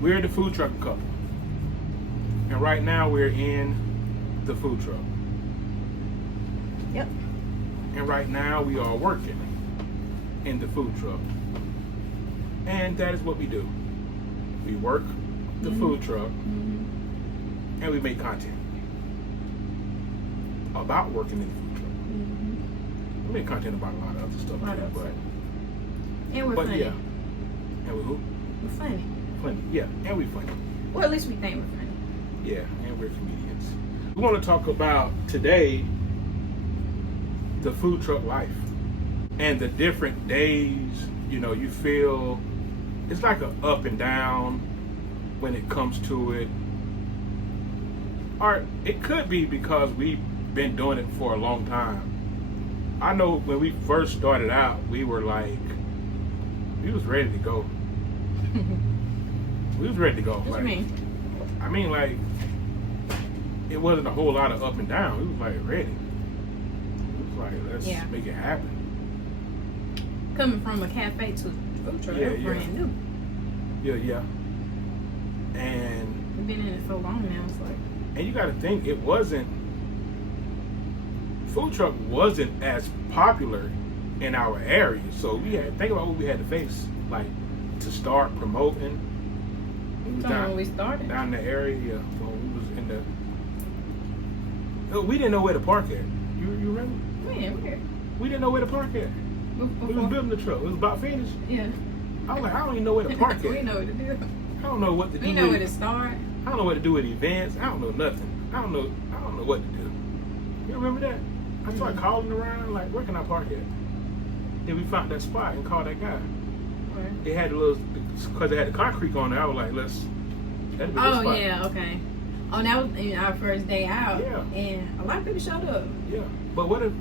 We're the food truck couple. And right now we're in the food truck. Yep. And right now we are working in the food truck. And that is what we do. We work the food truck and we make content about working in the food truck. We make content about a lot of other stuff too, and we're funny. Yeah. And we who? We're funny. Funny. Yeah, and we funny. Well, at least we think we're funny. Yeah, and we're comedians. We want to talk about today the food truck life and the different days. You know, you feel it's like a up and down when it comes to it. Or it could be because we've been doing it for a long time. I know when we first started out, we were like, we was ready to go. We was ready to go. What like, you mean? I mean, like, it wasn't a whole lot of up and down. We was like ready. It was like, let's make it happen. Coming from a cafe to a food truck, that's brand new. Yeah. And we've been in it so long now. It's like, and you got to think, food truck wasn't as popular in our area. So we had think about what we had to face, like to start promoting. When we started down the area, when we was in the, we didn't know where to park at. You remember? Where? We didn't know where to park at. We was building the truck. It was about finished. Yeah. I was like, I don't even know where to park at. We know what to do. I don't know what to do. We know where to start. I don't know what to do with events. I don't know nothing. I don't know what to do. You remember that? I started calling around, like, where can I park at? Then we found that spot and called that guy. Where? It had a little, because it had the concrete on there. I was like, that'd be a good spot. Yeah, okay. Oh, that was our first day out. Yeah. And a lot of people showed up. Yeah. But what if,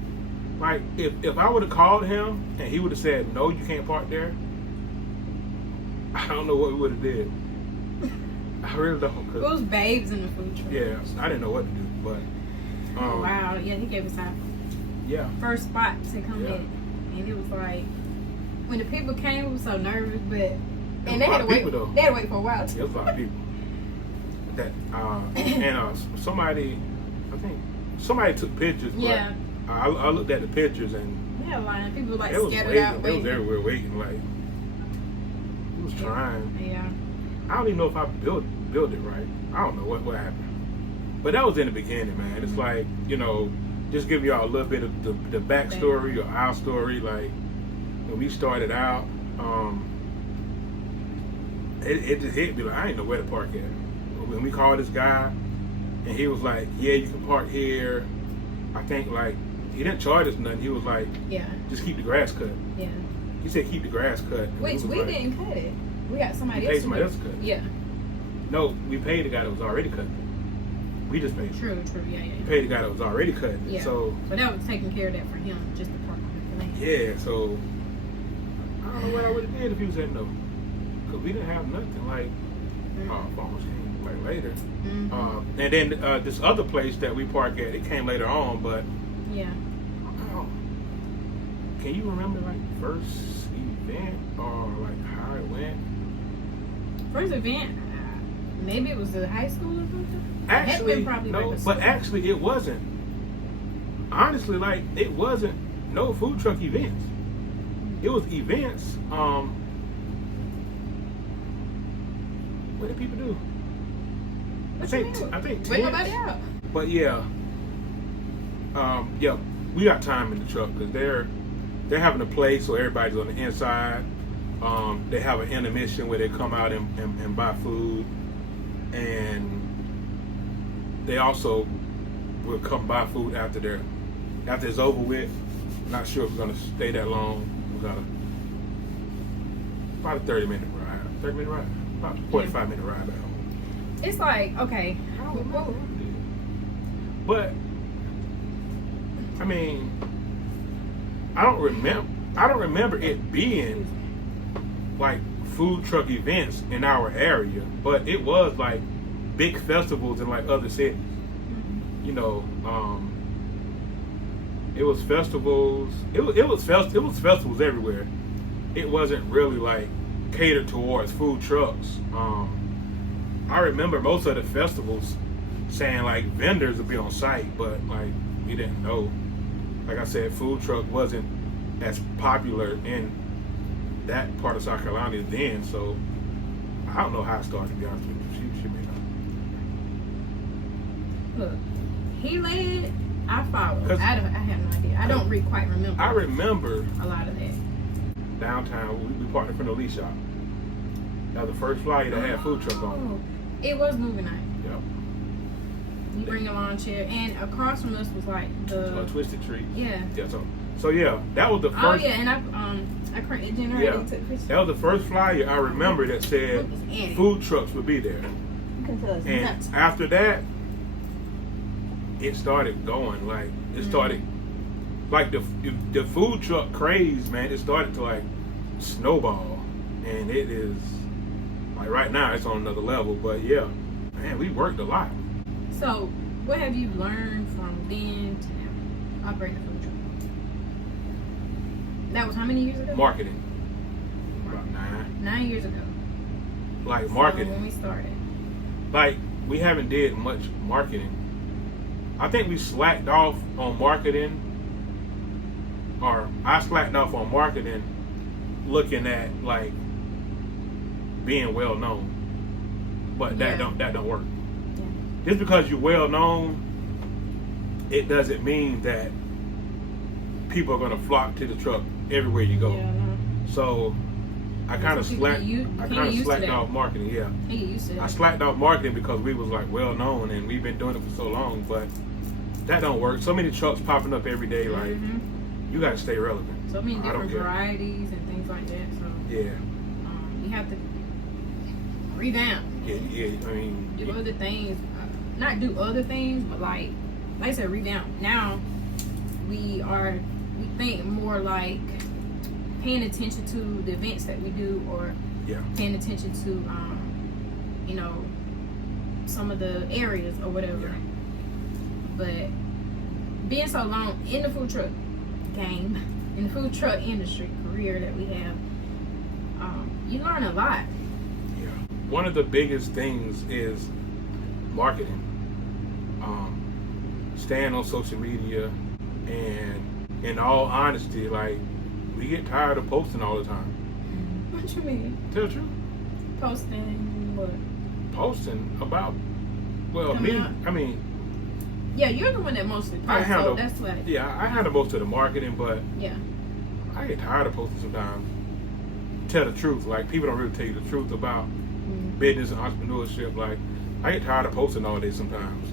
like, if I would have called him and he would have said, no, you can't park there, I don't know what we would have did. I really don't. It was babes in the food truck. Yeah, I didn't know what to do, but. Wow, yeah, he gave us our first spot to come in. And it was like, when the people came, we were so nervous, but. And they had to wait for a while too. There was a lot of people. Somebody took pictures. Yeah. But I looked at the pictures and. We had a lot of people like scattered out. They was everywhere waiting. Like, he was trying. Yeah. I don't even know if I built it right. I don't know what happened. But that was in the beginning, man. It's like, you know, just give y'all a little bit of the backstory or our story. Like, when we started out, it just hit me like, I didn't know where to park at. When we called this guy, and he was like, yeah, you can park here. I think, like, he didn't charge us nothing. He was like, just keep the grass cut. Yeah. He said keep the grass cut. Which we didn't cut it. We got somebody else. Paid somebody else to cut it. Yeah. No, we paid the guy that was already cut. We just paid. True, yeah. We paid the guy that was already cut. Yeah. So that was taking care of that for him, just the park on the land. Yeah, so I don't know what I would have did if he said no. Because we didn't have nothing. Like, farmers came like later. And then this other place that we park at, it came later on, but can you remember like the first event or like how it went? First event, maybe it was the high school or something. Actually, no, but actually it wasn't. Honestly, like it wasn't no food truck events. It was events. What did people do? I think 10. Wait nobody out. But yeah, we got time in the truck because they're having a place so everybody's on the inside. They have an intermission where they come out and buy food, and they also will come buy food after it's over with. Not sure if we're gonna stay that long. We're gonna about a 30-minute ride. 30-minute ride. About a 45-minute ride back home. It's like, okay. But I mean, I don't remember it being like food truck events in our area, but it was like big festivals in like other cities. You know, it was festivals. It was festivals everywhere. It wasn't really like catered towards food trucks. I remember most of the festivals saying like vendors would be on site, but like we didn't know. Like I said, food truck wasn't as popular in that part of South Carolina then, so I don't know how it started, to be honest with you. She may know. Look, he led, I followed. I have no idea. I don't quite remember. I remember a lot of that. Downtown, we partnered for the Lee Shop. That was the first flyer that had food truck on it. It was movie night. Yep. You bring a lawn chair, and across from us was like the Twisted Tree. Yeah. Yeah. So yeah, that was the first. Oh yeah, and I cranked the generator and took pictures. That was the first flyer I remember that said food trucks would be there. You can tell us and nuts. After that, it started going. Like it started, like the food truck craze, man. It started to like snowball, and it is like right now it's on another level. But yeah, man, we worked a lot. So, what have you learned from then to now operating a food truck? That was how many years ago? Marketing. About 9. 9 years ago. Like marketing. So when we started. Like we haven't did much marketing. I think we slacked off on marketing, or I slacked off on marketing, looking at like being well known. But that don't work. Just because you're well known, it doesn't mean that people are going to flock to the truck everywhere you go. Yeah, so I kind of slacked off marketing. Yeah, I slacked off marketing because we was like well known and we've been doing it for so long, but that don't work. So many trucks popping up every day, like you got to stay relevant. So many different varieties and things like that. So yeah, you have to revamp. Yeah. I mean, do other things. Not do other things, but like I said, revamp. Now we think more like paying attention to the events that we do, or paying attention to some of the areas or whatever. But being so long in the food truck game, in the food truck industry career that we have, you learn a lot. Yeah. One of the biggest things is marketing. Staying on social media, and in all honesty, like we get tired of posting all the time. What you mean? Tell the truth. Posting what? Posting about I mean. Yeah, you're the one that mostly posts. So that's like. Yeah, I handle most of the marketing, but yeah, I get tired of posting sometimes. Tell the truth, like people don't really tell you the truth about business and entrepreneurship. Like I get tired of posting all day sometimes.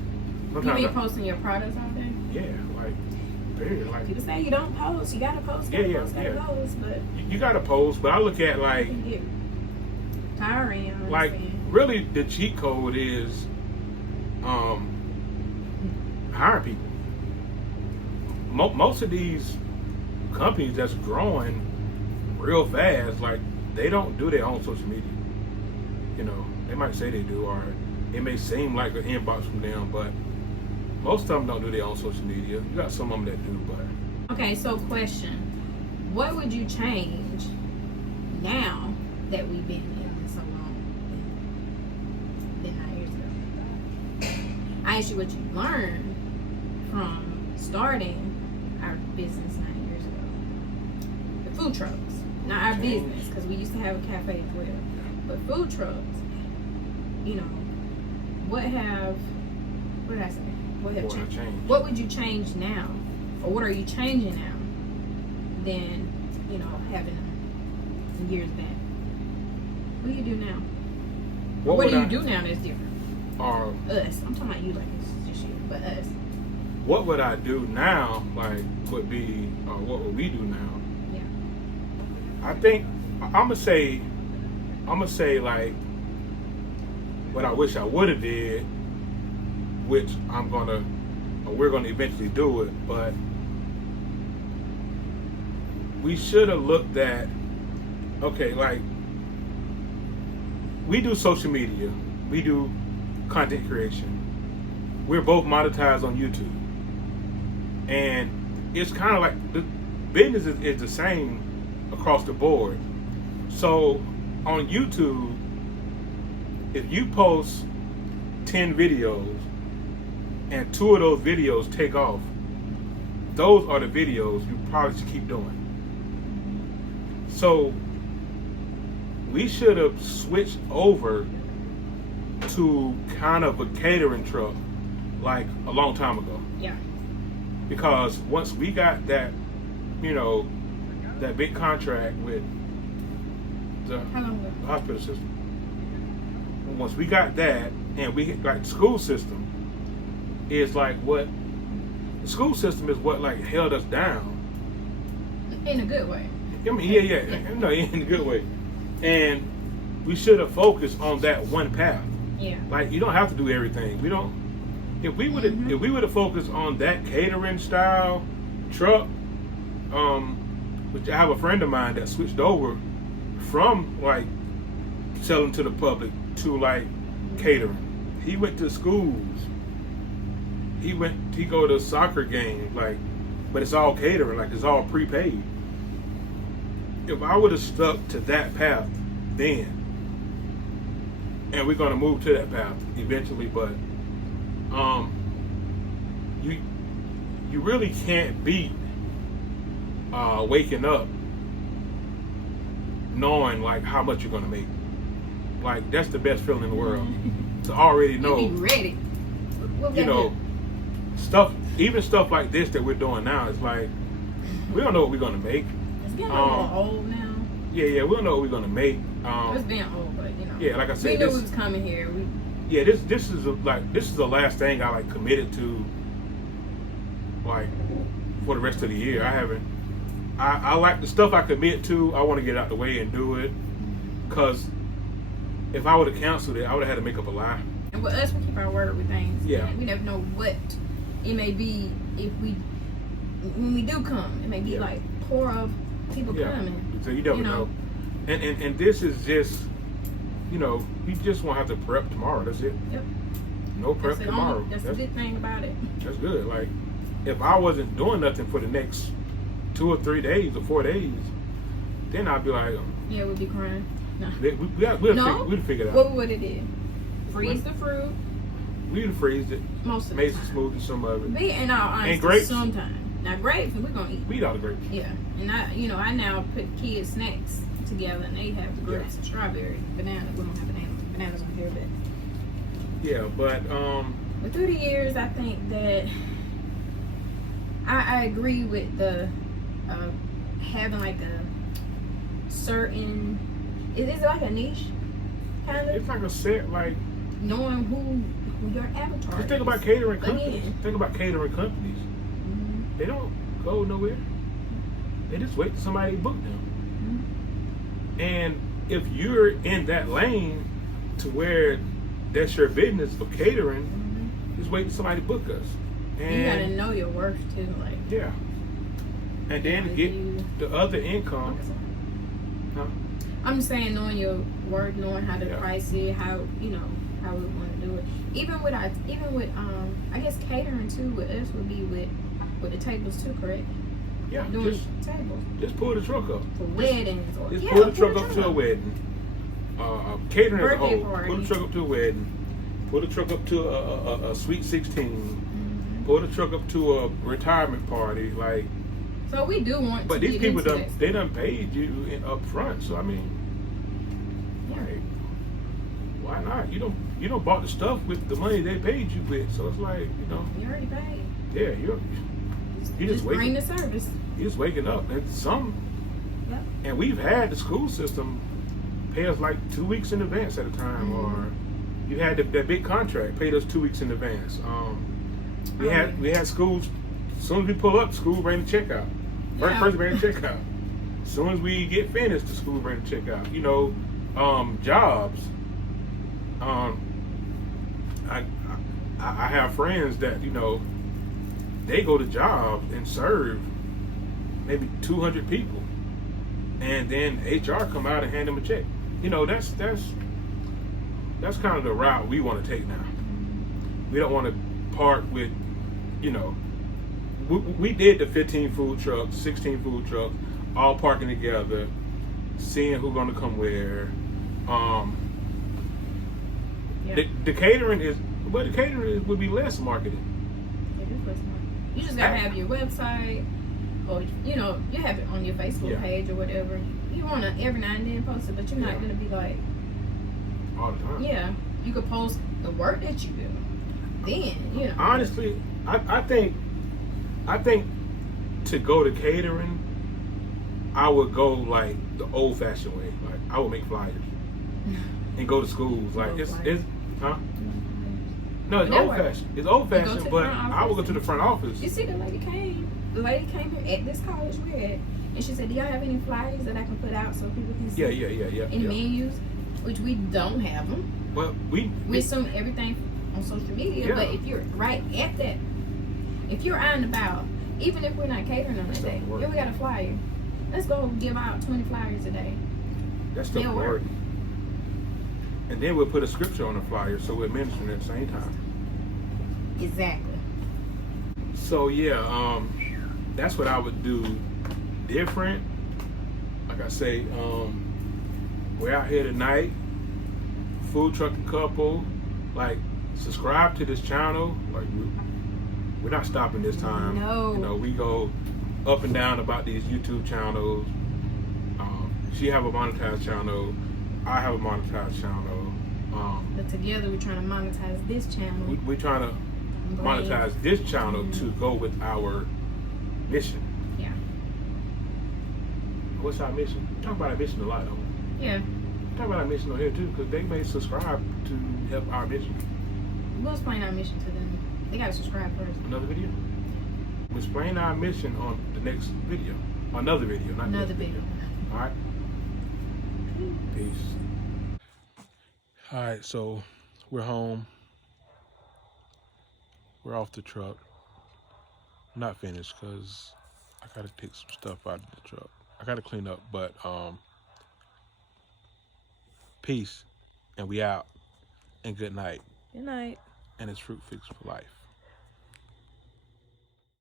You mean posting your products all day? Yeah, like, period. Like people say you don't post, you gotta post. Post, but you gotta post. But I look at like tiring. Like really, the cheat code is hire people. Most of these companies that's growing real fast, like they don't do their own social media. You know, they might say they do, or it may seem like an inbox from them, but most of them don't do their own social media. You got some of them that do, but. Okay, so question. What would you change now that we've been in this so long than 9 years ago? I asked you what you learned from starting our business 9 years ago. The food trucks. Not our business, because we used to have a cafe as well. But food trucks, what did I say? What have changed? What would you change now, or what are you changing now than having years back? What do you do now? What do you do now that's different? Us. I'm talking about you, like it's just you, but us. What would I do now? Like would be, or what would we do now? Yeah. I think I'm gonna say like what I wish I would have did, which we're gonna eventually do it, but we should have looked at, like we do social media, we do content creation, we're both monetized on YouTube, and it's kind of like the business is the same across the board. So on YouTube, if you post 10 videos and 2 of those videos take off, those are the videos you probably should keep doing. So we should have switched over to kind of a catering truck like a long time ago. Yeah. Because once we got that, that big contract with the hospital system, once we got that, and we like the school system is like what the school system is what like held us down in a good way. I mean, yeah. No, in a good way. And we should have focused on that one path. Yeah. Like you don't have to do everything. We don't. If we would have focused on that catering style truck, which I have a friend of mine that switched over from like selling to the public to like catering. He went to schools. He go to soccer games, like, but it's all catering, like it's all prepaid. If I would have stuck to that path then, and we're gonna move to that path eventually, but you really can't beat waking up knowing like how much you're gonna make. Like that's the best feeling in the world. To already know. You be ready. Stuff like this that we're doing now. It's like we don't know what we're gonna make. It's getting a little old now. Yeah, we don't know what we're gonna make. It's being old, but Yeah, like I said, we knew we was coming here. This is the last thing I like committed to, like for the rest of the year. I like the stuff I commit to. I want to get out the way and do it, because if I would have canceled it, I would have had to make up a lie. And with us, we keep our word with things. Yeah. We never know what it may be when we do come. It may be like pour of people coming. So you never know. And this is just, we just won't have to prep tomorrow. That's it. Yep. No prep tomorrow. That's the good thing about it. That's good. Like, if I wasn't doing nothing for the next 2 or 3 days or 4 days, then I'd be like, yeah, we'd be crying. No. We'd figure it out. What would it do? Freeze the fruit. We'd freeze it. Most of the made time. some smoothies, some of it. Be in our honesty, and grapes. sometimes. Now grapes, we're gonna eat. We eat all the grapes. Yeah, and I now put kids' snacks together, and they have the grapes and strawberry, banana. We don't have bananas on here, but yeah, but through the years, I think that I agree with the having like a certain. Is it like a niche kind of? It's like a set, like knowing who your avatar. Just think about catering companies. Think about catering companies. Mm-hmm. They don't go nowhere. They just wait till somebody book them. Mm-hmm. And if you're in that lane to where that's your business of catering, just wait till somebody book us. And you gotta know your worth too, like and then get the other income. I'm just saying, knowing your worth, knowing how to price it, how how we want to do it. Even with I guess catering too with us would be with the tables too, correct? Yeah, doing tables. Just pull the truck up for weddings or pull the truck up to a wedding. Catering as a whole. Party. Pull the truck up to a wedding. Pull the truck up to a sweet 16. Mm-hmm. Pull the truck up to a retirement party, like. So we do want. But to these people they done paid you up front, so I mean, like, why not? You don't bought the stuff with the money they paid you with, so it's like you already paid. Yeah, you just bring the service. You're just waking up, and Yep. And we've had the school system pay us like 2 weeks in advance at a time, or you had that big contract paid us 2 weeks in advance. We had schools. As soon as we pull up, school bring the check out. First bring the check out. As soon as we get finished, the school bring the check out. Jobs. I have friends that they go to jobs and serve maybe 200 people, and then HR come out and hand them a check. That's kind of the route we want to take now. We don't want to part with, we did the 15 food trucks, 16 food trucks, all parking together, seeing who's going to come where. The catering But the catering would be less marketing. It is less marketing. You just gotta have your website, or you know, you have it on your Facebook page or whatever. You wanna every now and then post it, but you're not gonna be like all the time. Yeah, you could post the work that you do. Then you know. Honestly, I think to go to catering, I would go like the old-fashioned way. Like I would make flyers and go to schools. Like it's huh? No, it's old-fashioned. It's old-fashioned, but I would go to the front office. You see, the lady came here at this college we're at, and she said, "Do y'all have any flyers that I can put out so people can see?" Yeah. Any menus, which we don't have them. Well, we assume everything on social media, but if you're right at that, if you're out and about, even if we're not catering on that day, here we got a flyer. Let's go give out 20 flyers a day. That's the work. And then we'll put a scripture on the flyer so we're ministering at the same time. Exactly. So yeah, that's what I would do different. Like I say, we're out here tonight. Food trucking couple. Like, subscribe to this channel. Like, we're not stopping this time. No. You know, we go up and down about these YouTube channels. She have a monetized channel. I have a monetized channel. But together we're trying to monetize this channel. We're trying to monetize this channel to go with our mission. Yeah. What's our mission? We talk about our mission a lot, though. Yeah. We talk about our mission on here too, because they may subscribe to help our mission. We'll explain our mission to them. They gotta subscribe first. Another video? We'll explain our mission on the next video. Another video, not another video. All right. Peace. All right, so we're home. We're off the truck. Not finished because I gotta take some stuff out of the truck. I gotta clean up, but peace, and we out, and good night. Good night. And it's Fruit Fix for life.